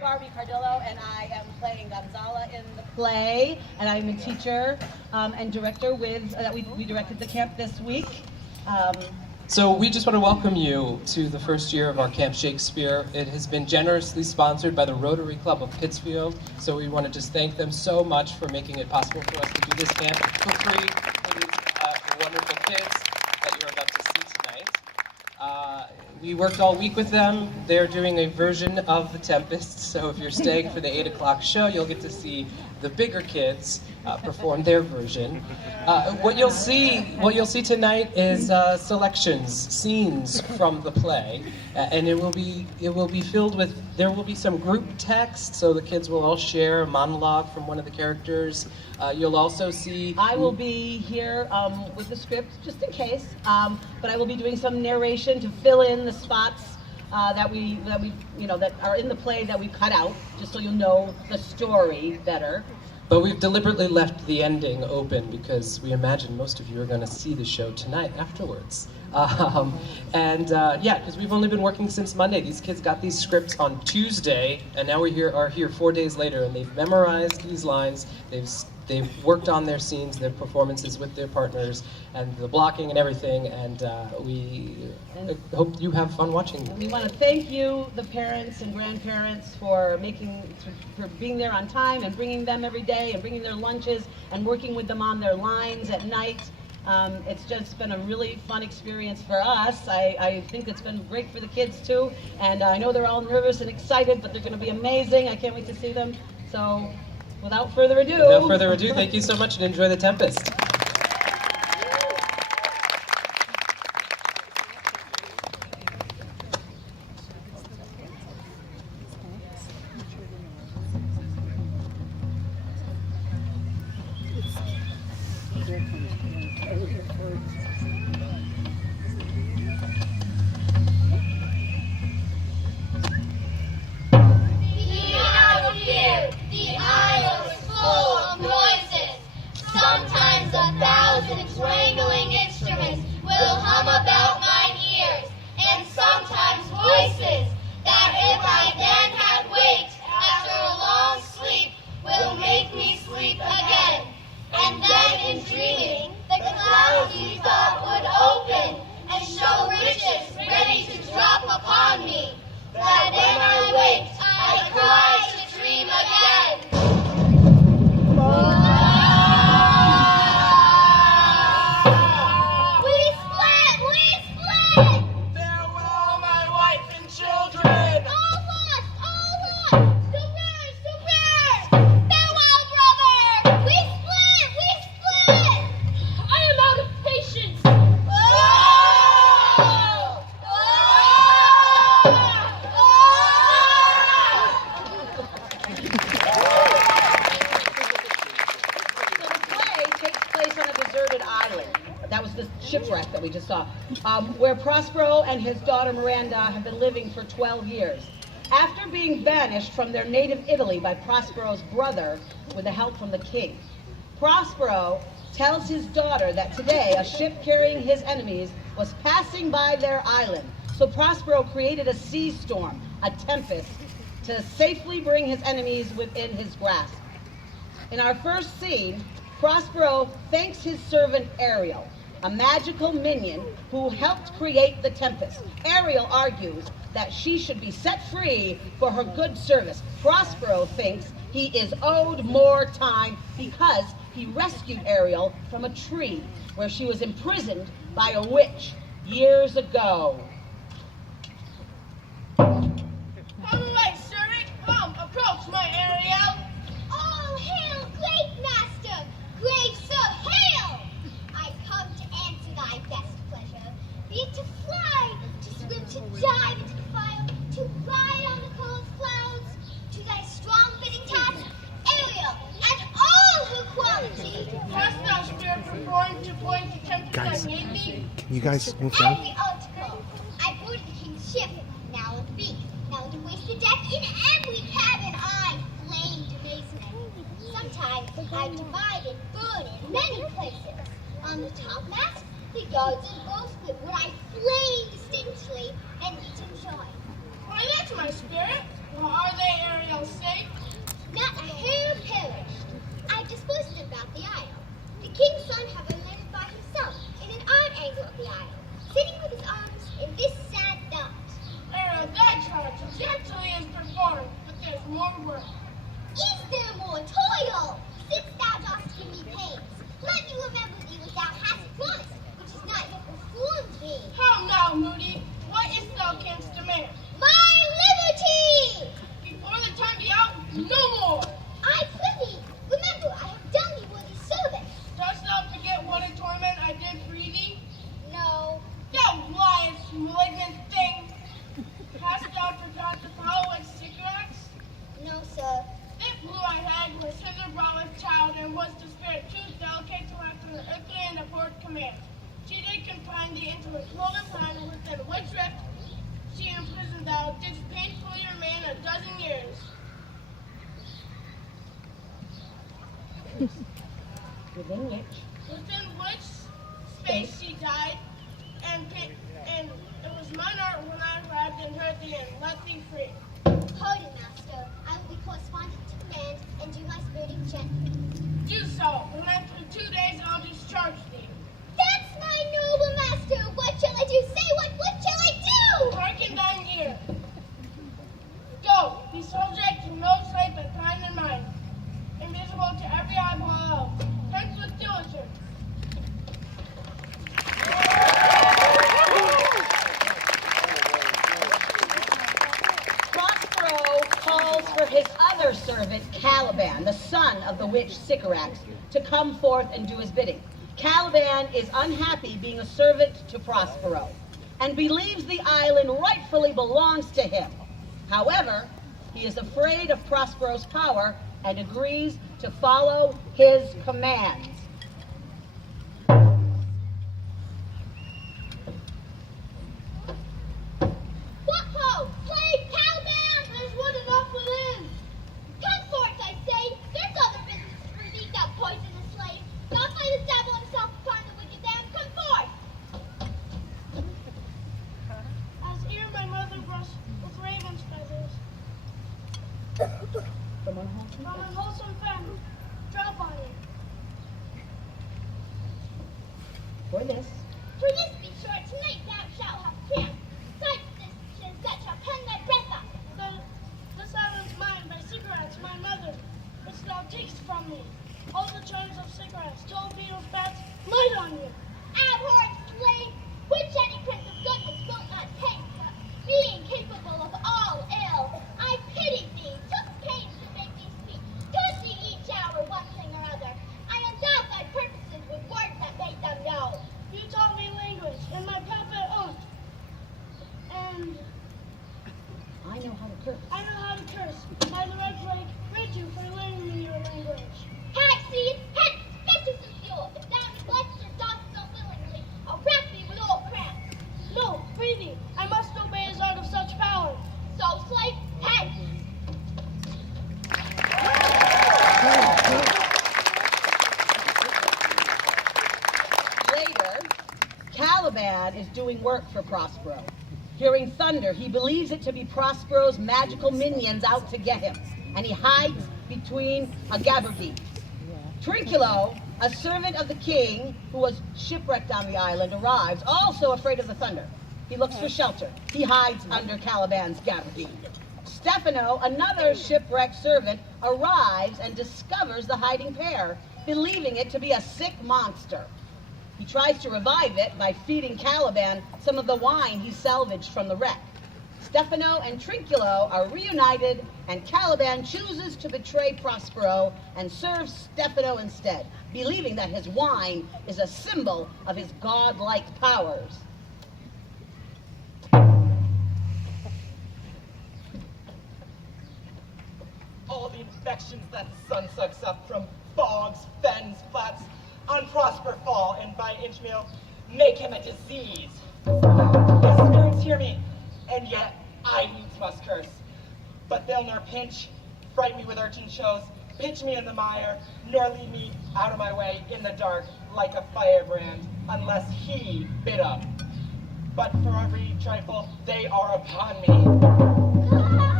Barbie Cardillo, and I am playing Gonzala in the play, and I'm a teacher and director with, we directed the camp this week. So we just want to welcome you to the first year of our Camp Shakespeare. It has been generously sponsored by the Rotary Club of Pittsfield, so we want to just thank them so much for making it possible for us to do this camp for free for these wonderful kids that you're about to see tonight. We worked all week with them. They're doing a version of the Tempest, so if you're staying for the 8 o'clock show, you'll get to see the bigger kids perform their version. What you'll see tonight is selections, scenes from the play, and it will be filled with. There will be some group text, so the kids will all share a monologue from one of the characters. You'll also see. I will be here with the script just in case, but I will be doing some narration to fill in the spots that are in the play that we cut out, just so you'll know the story better. But we've deliberately left the ending open because we imagine most of you are going to see the show tonight afterwards. Because we've only been working since Monday. These kids got these scripts on Tuesday, and now we are here 4 days later, and they've memorized these lines. They've worked on their scenes, their performances with their partners, and the blocking and everything, and we hope you have fun watching them. We want to thank you, the parents and grandparents, for being there on time and bringing them every day and bringing their lunches and working with them on their lines at night. It's just been a really fun experience for us. I think it's been great for the kids too, and I know they're all nervous and excited, but they're going to be amazing. I can't wait to see them. So, without further ado, thank you so much and enjoy the Tempest. Twangling instruments will hum about mine ears, and sometimes voices that if I then had waked after a long sleep will make me sleep again. And then in dreaming, the clouds you thought would open and show riches ready to drop upon me. That then I waked, I cried to dream again. That was the shipwreck that we just saw, where Prospero and his daughter Miranda have been living for 12 years. After being banished from their native Italy by Prospero's brother with the help from the king, Prospero tells his daughter that today a ship carrying his enemies was passing by their island. So Prospero created a sea storm, a tempest, to safely bring his enemies within his grasp. In our first scene, Prospero thanks his servant Ariel, a magical minion who helped create the Tempest. Ariel argues that she should be set free for her good service. Prospero thinks he is owed more time because he rescued Ariel from a tree where she was imprisoned by a witch years ago. Come away, servant. Come, approach my Ariel. All hail, great master! Great sir, hail! I come to answer thy best pleasure, be it to fly, to swim, to dive into the fire, to ride on the cold clouds, to thy strong fitting task, Ariel, and all her quality. Hast thou spirit performed to point the tempest Guys, that made thee? can you guys move As down? the article, I boarded the king's ship, now at the beak, now to waste the deck in every cabin I flamed amazement. Sometimes I divide and burn in many places. On the topmast, the yards and bowsprit where I flame distinctly and eat and joy. Why, that's my spirit. Well, are they, Ariel, actually is performed, but there's more work. Is there more toil? Since thou dost give me pains, let me remember thee what thou hast promised, which is not yet performed thee. How now, Moody? What is thou canst demand? My liberty! Before the time be out, no more! I prithee, remember I have done thee worthy service. Dost thou forget what a torment I did free thee? No. Thou liest, malignant thing! Hast thou forgot the power of cigarettes? No, sir. That blue-eyed hag was hither brought with child, and was to spare too delicate to act on the earthly and the fourth command. She did confine thee into a cloven plan within which rift she imprisoned thou, didst painfully remain a dozen years. Within which space she died, and it was mine art when I arrived and heard thee and let thee free. Pardon, master. I will be correspondent to command and do my verdict gently. Do so, and after 2 days I'll discharge thee. That's my noble master. What shall I do? Say what shall I do? Hearken thine ear. Go, be subject to no sight but thine and mine, invisible to every eyeball of. Hence with diligence. Prospero calls for his other servant, Caliban, the son of the witch Sycorax, to come forth and do his bidding. Caliban is unhappy being a servant to Prospero and believes the island rightfully belongs to him. However, he is afraid of Prospero's power and agrees to follow his commands. What ho! Plague Caliban! There's wood enough within. Come forth, I say. There's other business for thee, thou poisonous slave. Not by the devil himself upon the wicked damned. Come forth! As ere my mother brushed with raven's feathers, from unwholesome family, drop on it. For this, Be sure tonight thou shalt have camp. Sight this that shall pen thy breath up. This island's mine by cigarettes, my mother, which thou takest from me. All the charms of cigarettes, told me of bats, light on you. Abhorrent slave, which any prince of goodness will not take, being capable of all ill. I pity thee, took pains to make thee speak, taught thee each hour one thing or other. I endowed thy purposes with words that made them know. You taught me language, and my prophet oath. And I know how to curse. I know how to curse. By the red plague, rid you for learning me your language. Hag seed, hence, vengeance is yours. If thou neglects your dogs so willingly, I'll wrap thee with all cramps. No, free thee. I must obey his art of such power. So, slave, hence. Later, Caliban is doing work for Prospero. Hearing thunder, he believes it to be Prospero's magical minions out to get him, and he hides between a gabardine. Trinculo, a servant of the king who was shipwrecked on the island, arrives, also afraid of the thunder. He looks for shelter. He hides under Caliban's gabardine. Stefano, another shipwrecked servant, arrives and discovers the hiding pair, believing it to be a sick monster. He tries to revive it by feeding Caliban some of the wine he salvaged from the wreck. Stefano and Trinculo are reunited, and Caliban chooses to betray Prospero and serves Stefano instead, believing that his wine is a symbol of his godlike powers. All the infections that the sun sucks up from bogs, fens, flats, on Prosper fall, and by inch meal make him a disease. Yes, spirits hear me, and yet I needs must curse. But they'll nor pinch, fright me with urchin shows, pitch me in the mire, nor lead me out of my way in the dark like a firebrand, unless he bid up. But for every trifle they are upon me.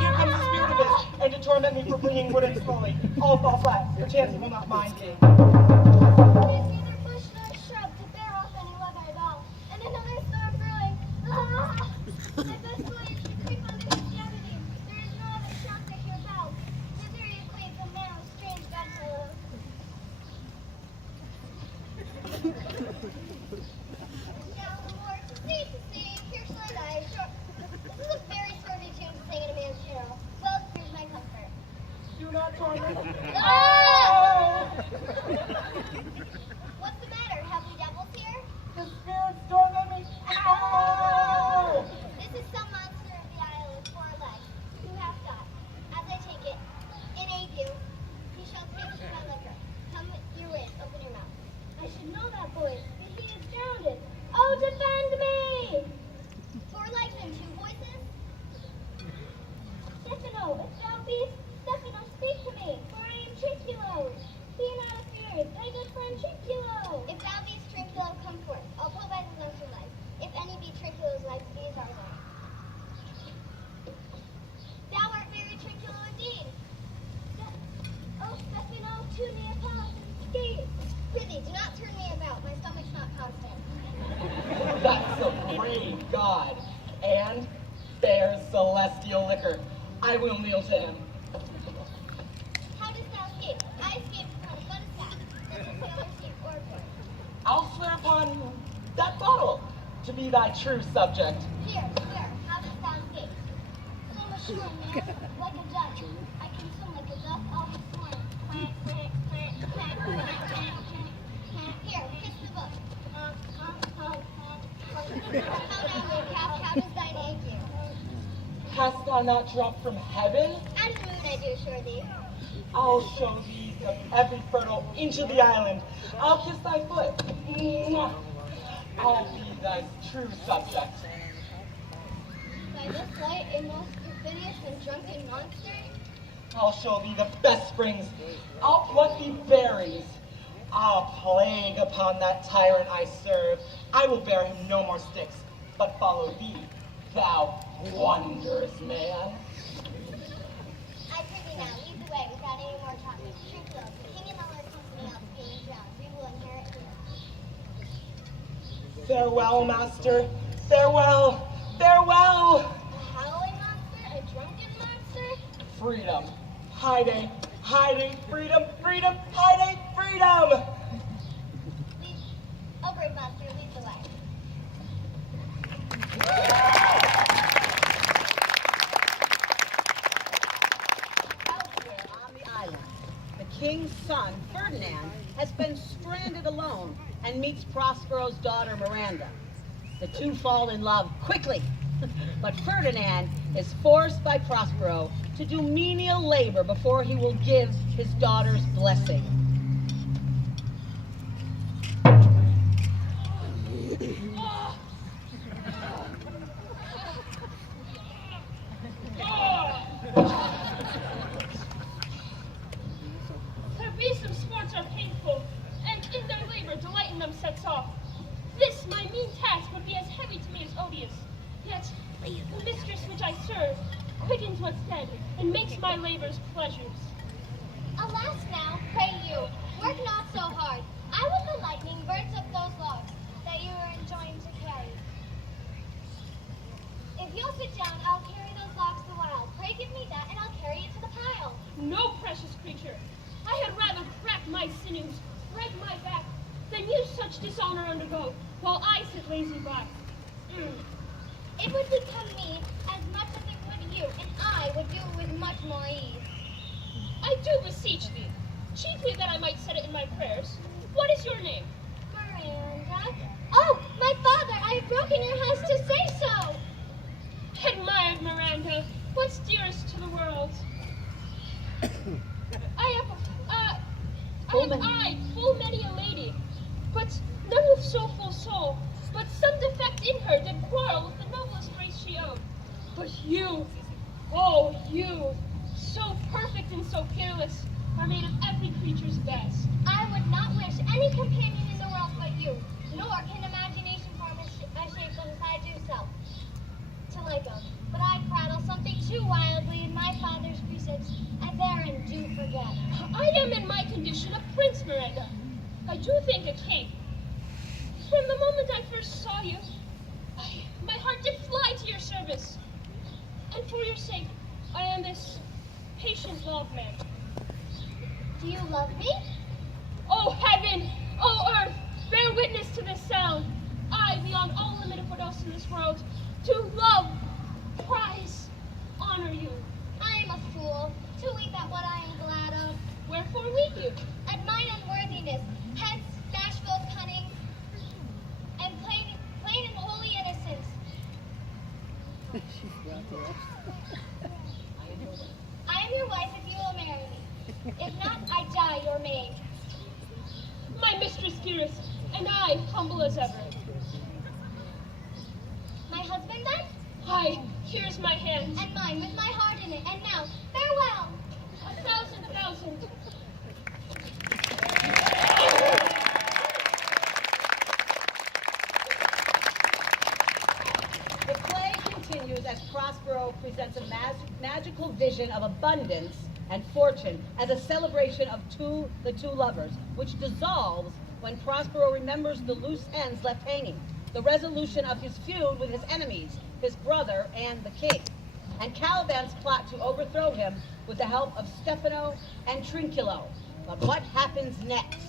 Here comes the spirit of his, and to torment me for bringing wood in slowly. All fall flat, perchance he will not mind me. There's neither bush nor shrub to bear off any weather at all, and another storm brewing. My best way is to creep under his gabardine. There torment. Ah! What's the matter? Have we devils here? The spirits torment me. Ow! This is some monster of the isle with 4 legs, who hath got, as I take it, in a you, he shall taste my liquor. Come your way, open your mouth. I should know that voice, but he is drowned. Oh, defend me! 4 legs and 2 voices? Stephano, if thou beest, Stephano, speak to me, for I am Trinculo. Be not afeard, thy good friend Trinculo. If thou beest Trinculo, come forth. I'll pull by the nose of life. If any be Trinculo's legs, these are thine. Thou art very Trinculo indeed. Oh, Stephano, to Neapolitan skate. Prithee, do not turn me about. My stomach's not constant. That's a brave god. And there's celestial liquor. I will kneel to him. How dost thou escape? I escape from what is that? Does the sailor escape overboard? I'll swear upon that bottle to be thy true subject. Here, how dost thou escape? Swim ashore, man, like a duck. I can swim like a duck, I'll be sworn. Quack, quack, quack, quack, quack, quack, quack. Here, kiss the book. How now, lady, how does thine ache you? Hast thou not dropped from heaven? And the moon I do assure thee. I'll show thee of every fertile inch of the island. I'll kiss thy foot. Mwah. I'll be thy true subject. By this light, a most perfidious and drunken monster? I'll show thee the best springs. I'll pluck thee berries. I'll plague upon that tyrant I serve. I will bear him no more sticks, but follow thee, thou wondrous man. I prithee now, lead the way without any more talking. Trinculo, the king and all our company else being drowned, we will inherit here. Farewell, master. Farewell. Farewell. A howling monster? A drunken monster? Freedom. Hiding. Hiding. Freedom. Freedom. Hiding. Freedom. Lead, oh brave monster, lead the way. Elsewhere on the island, the king's son, Ferdinand, has been stranded alone and meets Prospero's daughter, Miranda. The two fall in love quickly, but Ferdinand is forced by Prospero to do menial labor before he will give his daughter's blessing. Their besom sports are painful, and in their labor delight in them sets off. This my mean task would be as heavy to me as odious. Yet the mistress which I serve quickens what's dead and makes my labors pleasures. Alas now, pray you, work not so hard. I will the lightning burns up those logs that you are enjoined to carry. If you'll sit down, I'll carry those logs the while. Pray give me that, and I'll carry it to the pile. No, precious creature, I had rather crack my sinews, break my back, than you such dishonor undergo, while I sit lazy by. It would become me as much as it would you, and I would do it with much more ease. I do beseech thee, chiefly that I might set it in my prayers. What is your name? Miranda? Oh, my father, I have broken your house to say so. Admired Miranda, what's dearest to the world? I full many a lady, but none with so full soul, but some defect in her did quarrel with the noblest grace she owned. But you, oh you, so perfect and so peerless, are made of every creature's best. I would not wish any companion in the world but you, nor can imagination form a shape as I do so. To like of, but I prattle something too wildly in my father's precepts, and therein do forget. I am in my condition a prince, Miranda. I do think a king. From the moment I first saw you, my heart did fly to your service. And for your sake, I am this patient love man. Do you love me? Oh heaven, oh earth, bear witness to this sound. I, beyond all limit of what else in this world, to love, prize, honor you. I am a fool to weep at what I am glad your wife if you will marry me. If not, I die your maid. My mistress dearest, and I humble as ever. My husband then? Hi, here's my hand. And mine with my heart in it. And now, farewell! 1,000. The play continues as Prospero presents a magical vision of abundance and fortune as a celebration of the two lovers, which dissolves when Prospero remembers the loose ends left hanging, the resolution of his feud with his enemies, his brother and the king, and Caliban's plot to overthrow him with the help of Stefano and Trinculo. But what happens next?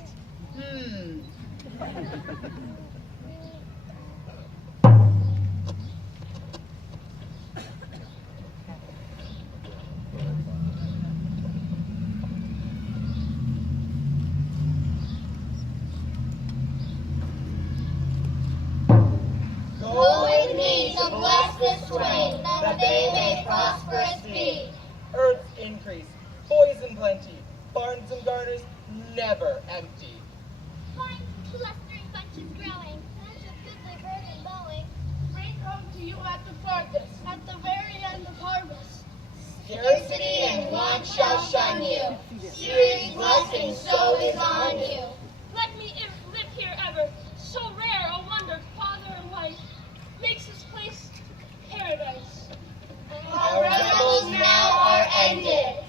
Go with me to bless the swain, that they may prosperous be. Earth's increase, boys in plenty, barns and garners never empty. Fine clustering bunches growing, plants of goodly burden mowing. Rain come to you at the farthest, at the very end of harvest. Scarcity and want shall shun you. Serious blessing so is on you. Let me live here ever, so rare a wonder, father and wife, makes this place paradise. Our rebels now are ended.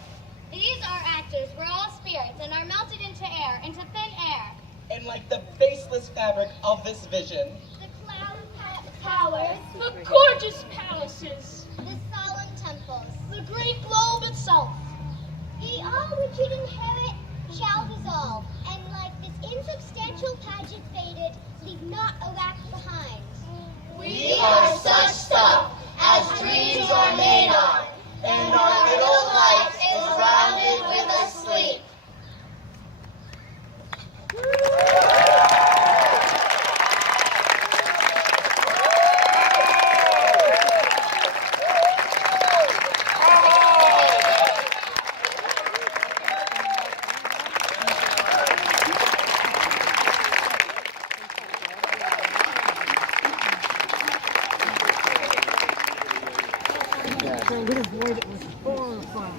These are actors, we're all spirits, and are melted into air, into thin air. And like the baseless fabric of this vision, The cloud towers, The gorgeous palaces, the solemn temples, the great globe itself. the all which it inherit shall dissolve, and like this insubstantial pageant faded, leave not a rack behind. We are such stuff as dreams are made on, and our little life is rounded with a sleep. Little boy that was horrified.